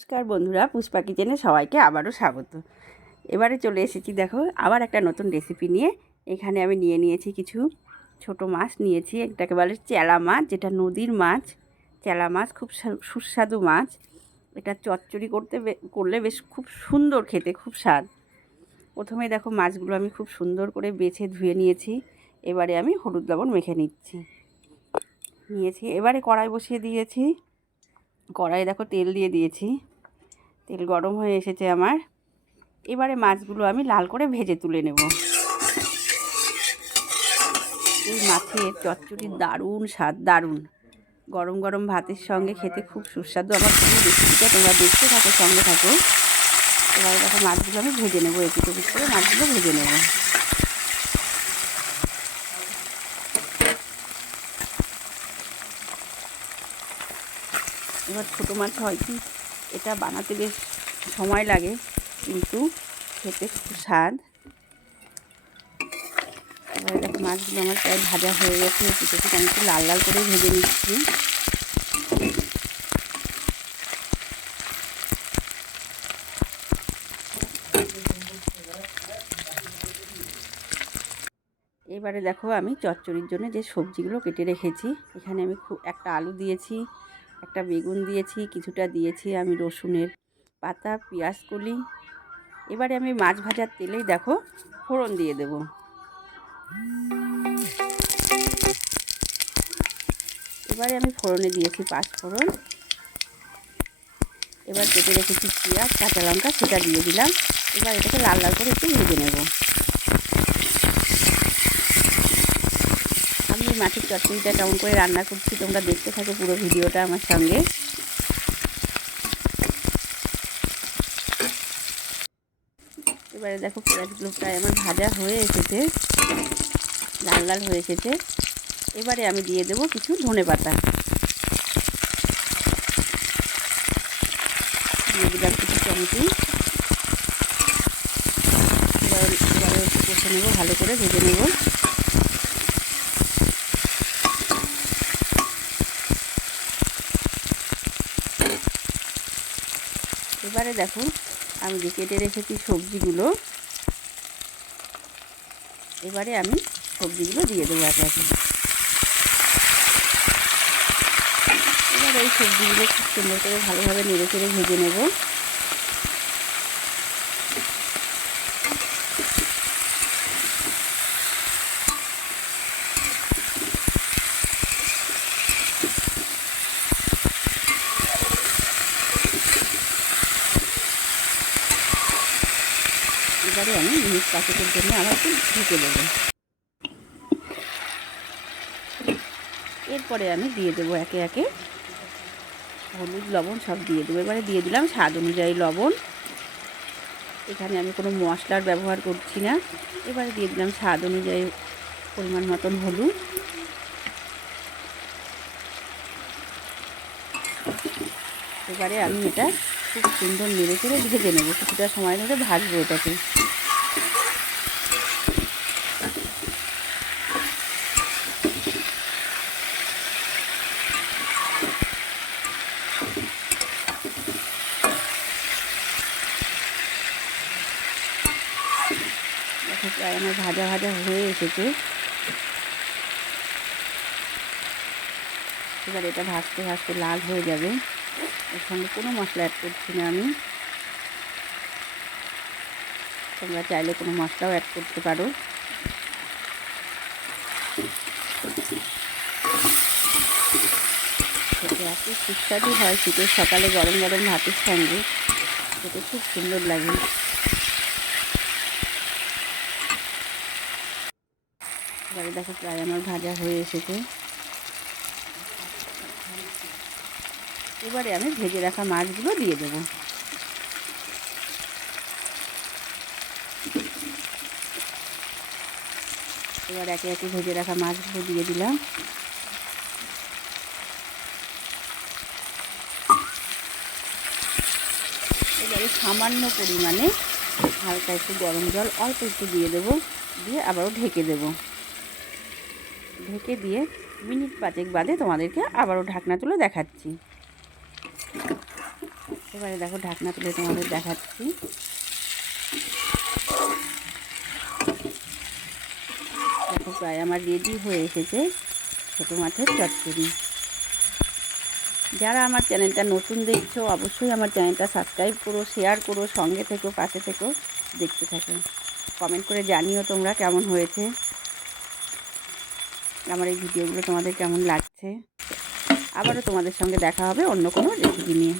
নমস্কার বন্ধুরা, পুষ্পা কিচেনে সবাইকে আবারও স্বাগত। এবারে চলে এসেছি দেখো, আবার একটা নতুন রেসিপি নিয়ে। এখানে আমি নিয়ে নিয়েছি কিছু ছোট মাছ, নিয়েছি এটাকে বলে চেলা মাছ, যেটা নদীর মাছ। চেলা মাছ খুব সুস্বাদু মাছ। এটা চচ্চড়ি করতে করলে বেশ খুব সুন্দর খেতে, খুব স্বাদ। প্রথমে দেখো মাছগুলো আমি খুব সুন্দর করে বেছে ধুয়ে নিয়েছি। এবারে আমি হলুদ লবণ মেখে নিচ্ছি। নিয়েছি, এবারে কড়াই বসিয়ে দিয়েছি। কড়াই দেখো তেল দিয়ে দিয়েছি। তেল গরম হয়ে এসেছে আমার। এবারে মাছগুলো আমি লাল করে ভেজে তুলে নেব। এই মাছের চচ্চড়ির দারুণ স্বাদ, দারুণ। গরম গরম ভাতের সঙ্গে খেতে খুব সুস্বাদু। আমার পুরো রেসিপিটা তোমরা দেখতে থাকো, সঙ্গে থাকো। এবারে দেখো মাছগুলো আমি ভেজে নেব এপিট ওপিট করে মাছগুলো ভেজে নেব। এবার ছোটো মাছ হয় কি? এটা বানাতে বেশ সময় লাগে, কিন্তু খেতে খুব স্বাদ। এবার দেখো মাছগুলো আমার প্রায় ভাজা হয়ে গেছে পিঠে পিঠে আমি একটু লাল লাল করে ভেজে নিচ্ছি। এবারে দেখো আমি চচ্চড়ির জন্য যে সবজিগুলো কেটে রেখেছি, এখানে আমি খুব একটা আলু দিয়েছি একটা বেগুন দিয়েছি, কিছুটা দিয়েছি আমি রসুনের পাতা, পেঁয়াজ, কলি। এবারে আমি মাছ ভাজার তেলেই দেখো ফোড়ন দিয়ে দেব। এবারে আমি ফোড়নে দিয়েছি পাঁচ ফোড়ন। এবার কেটে রেখেছি পেঁয়াজ, কাঁচা লঙ্কা, সেটা দিয়ে দিলাম। এবার এটাকে লাল লাল করে একটু ভেজে নেব আমি এই মাছের চচ্চড়িটা কেমন করে রান্না করছি তোমরা দেখতে থাকো পুরো ভিডিওটা আমার সঙ্গে। এবারে দেখো পেঁয়াজগুলো প্রায় আমার ভাজা হয়ে এসেছে, লাল লাল হয়ে এসেছে। এবারে আমি দিয়ে দেবো কিছু ধনে পাতা। দিয়ে দিলাম কিছু টমেটো। এবার এবারে নেব, ভালো করে ভেজে নেব। এবারে দেখুন, আমি যে কেটে রেখেছি সবজিগুলো, এবারে আমি সবজিগুলো দিয়ে দেবো আপনাকে। এবার এই সবজিগুলো খুব সুন্দর করে ভালোভাবে নেড়ে চেড়ে ভেজে নেব। মিনিট পাকেটের জন্য আমার একটু ঢেকে এরপরে আমি দিয়ে দেবো একে একে হলুদ, লবণ সব দিয়ে দেবো। এবারে দিয়ে দিলাম স্বাদ অনুযায়ী লবণ। এখানে আমি কোনো মশলার ব্যবহার করছি না। এবারে দিয়ে দিলাম স্বাদ অনুযায়ী পরিমাণ মতন হলুদ। এবারে আমি এটা খুব সুন্দর নেড়ে চেড়ে ভেজে নেব। কিছুটা সময় ধরে ভাজবো এটাকে। দেখো প্রায় আমার ভাজা ভাজা হয়ে এসেছে। এবার এটা ভাজতে ভাজতে লাল হয়ে যাবে। এর সঙ্গে কোনো মশলা অ্যাড করছি না আমি। তোমরা চাইলে কোনো মশলাও অ্যাড করতে পারো। খেতে এত সুস্বাদু হয় শীতের সকালে গরম গরম ভাতের সঙ্গে। খেতে খুব সুন্দর লাগে। এবারে দেখো প্রায় আমার ভাজা হয়ে এসেছে। এবারে আমি ভেজে রাখা মাছগুলো দিয়ে দেবো। এবার একে একে ভেজে রাখা মাছগুলো দিয়ে দিলাম। এবারে সামান্য পরিমাণে হালকা একটু গরম জল, অল্প একটু দিয়ে দেবো, দিয়ে আবারও ঢেকে দেবো। ঢেকে দিয়ে মিনিট পাঁচেক বাদে তোমাদেরকে আবারও ঢাকনা তুলে দেখাচ্ছি। এবারে দেখো ঢাকনা তুলে তোমাদের দেখাচ্ছি। দেখো প্রায় আমার রেডি হয়ে এসেছে ছোটো মাছের চচ্চড়ি। যারা আমার চ্যানেলটা নতুন দেখছ, অবশ্যই আমার চ্যানেলটা সাবস্ক্রাইব করো শেয়ার করো, সঙ্গে থেকো, পাশে থেকো, দেখতে থাকো। কমেন্ট করে জানিও তোমরা কেমন হয়েছে। আমার এই ভিডিওগুলো তোমাদের কেমন লাগছে? আবারও তোমাদের সঙ্গে দেখা হবে অন্য কোনো রেসিপি নিয়ে।